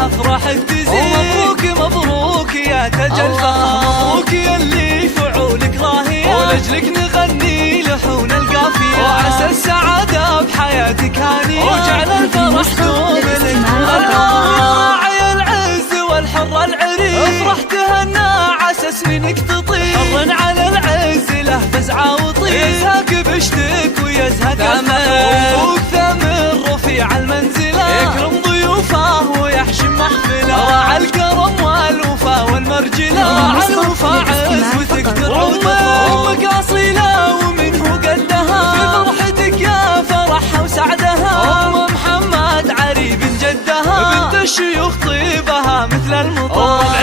لها افراحك تزيد. ومبروك مبروك يا تاج الفخر، مبروك يلي فعولك راهية، ولجلك نغني لحون القافية، وعسى السعادة بحياتك هانية، وجعل الفرح دوم لك. الله يا راعي العز والحر العريق، افرح تهنى عسى سنينك تطير، حر على العز له فزعة وطير، يزهك بشتك ويزهك الفخر. ثامر رفيع المنزلة، يكرم ضيوفه ويحشم محفله، راعى الكرم والوفا والمرجلة، راعى الوفا عز وتكتر امك اصيلة ومنه قدها، في فرحتك يا فرحها وسعدها، ام محمد عريب جدها، بنت الشيوخ طيبها مثل المطر.